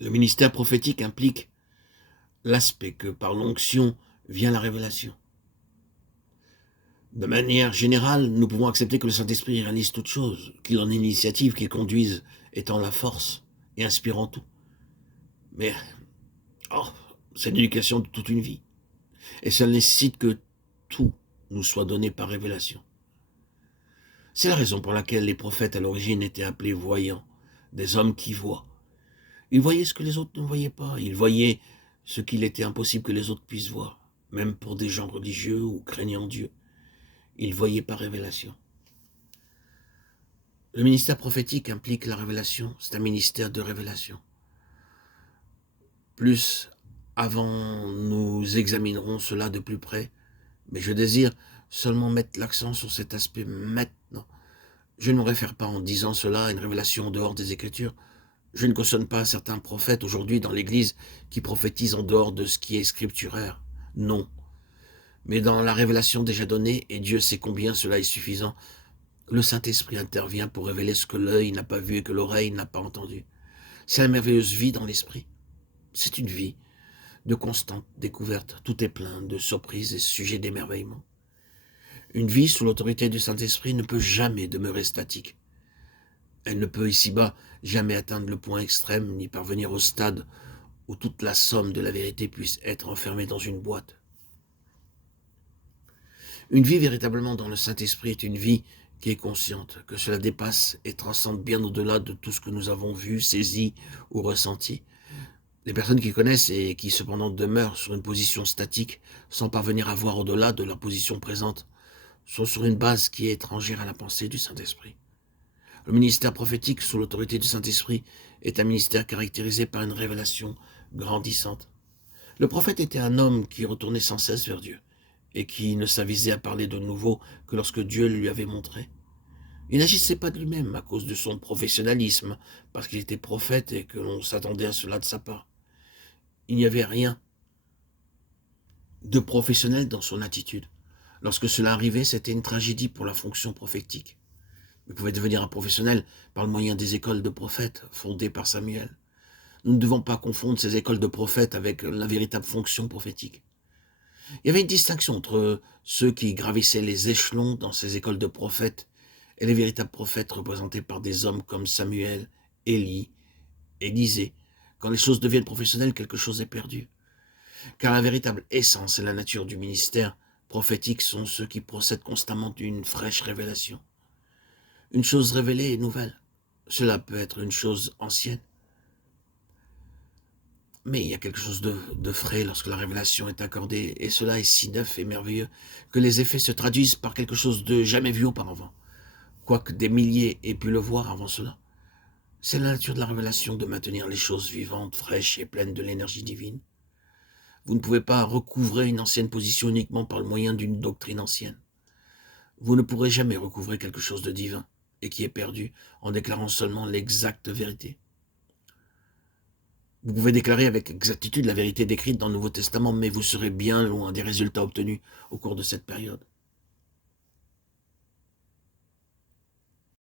Le ministère prophétique implique l'aspect que par l'onction vient la révélation. De manière générale, nous pouvons accepter que le Saint-Esprit réalise toutes choses, qu'il en ait l'initiative, qu'il conduise, étant la force et inspirant tout. Mais c'est l'éducation de toute une vie. Et ça nécessite que tout nous soit donné par révélation. C'est la raison pour laquelle les prophètes à l'origine étaient appelés voyants, des hommes qui voient. Ils voyaient ce que les autres ne voyaient pas. Ils voyaient ce qu'il était impossible que les autres puissent voir, même pour des gens religieux ou craignant Dieu. Ils voyaient par révélation. Le ministère prophétique implique la révélation. C'est un ministère de révélation. Plus avant, nous examinerons cela de plus près, mais je désire seulement mettre l'accent sur cet aspect maintenant. Je ne me réfère pas en disant cela à une révélation en dehors des Écritures. Je ne cautionne pas certains prophètes aujourd'hui dans l'Église qui prophétisent en dehors de ce qui est scripturaire. Non. Mais dans la révélation déjà donnée, et Dieu sait combien cela est suffisant, le Saint-Esprit intervient pour révéler ce que l'œil n'a pas vu et que l'oreille n'a pas entendu. C'est la merveilleuse vie dans l'Esprit. C'est une vie de constante découverte. Tout est plein de surprises et sujet d'émerveillement. Une vie sous l'autorité du Saint-Esprit ne peut jamais demeurer statique. Elle ne peut ici-bas jamais atteindre le point extrême ni parvenir au stade où toute la somme de la vérité puisse être enfermée dans une boîte. Une vie véritablement dans le Saint-Esprit est une vie qui est consciente, que cela dépasse et transcende bien au-delà de tout ce que nous avons vu, saisi ou ressenti. Les personnes qui connaissent et qui cependant demeurent sur une position statique, sans parvenir à voir au-delà de leur position présente, sont sur une base qui est étrangère à la pensée du Saint-Esprit. Le ministère prophétique sous l'autorité du Saint-Esprit est un ministère caractérisé par une révélation grandissante. Le prophète était un homme qui retournait sans cesse vers Dieu et qui ne s'avisait à parler de nouveau que lorsque Dieu lui avait montré. Il n'agissait pas de lui-même à cause de son professionnalisme, parce qu'il était prophète et que l'on s'attendait à cela de sa part. Il n'y avait rien de professionnel dans son attitude. Lorsque cela arrivait, c'était une tragédie pour la fonction prophétique. Il pouvait devenir un professionnel par le moyen des écoles de prophètes fondées par Samuel. Nous ne devons pas confondre ces écoles de prophètes avec la véritable fonction prophétique. Il y avait une distinction entre ceux qui gravissaient les échelons dans ces écoles de prophètes et les véritables prophètes représentés par des hommes comme Samuel, Élie, Élisée. Quand les choses deviennent professionnelles, quelque chose est perdu. Car la véritable essence et la nature du ministère prophétique sont ceux qui procèdent constamment d'une fraîche révélation. Une chose révélée est nouvelle. Cela peut être une chose ancienne. Mais il y a quelque chose de frais lorsque la révélation est accordée, et cela est si neuf et merveilleux que les effets se traduisent par quelque chose de jamais vu auparavant, quoique des milliers aient pu le voir avant cela. C'est la nature de la révélation de maintenir les choses vivantes, fraîches et pleines de l'énergie divine. Vous ne pouvez pas recouvrer une ancienne position uniquement par le moyen d'une doctrine ancienne. Vous ne pourrez jamais recouvrer quelque chose de divin et qui est perdu en déclarant seulement l'exacte vérité. Vous pouvez déclarer avec exactitude la vérité décrite dans le Nouveau Testament, mais vous serez bien loin des résultats obtenus au cours de cette période.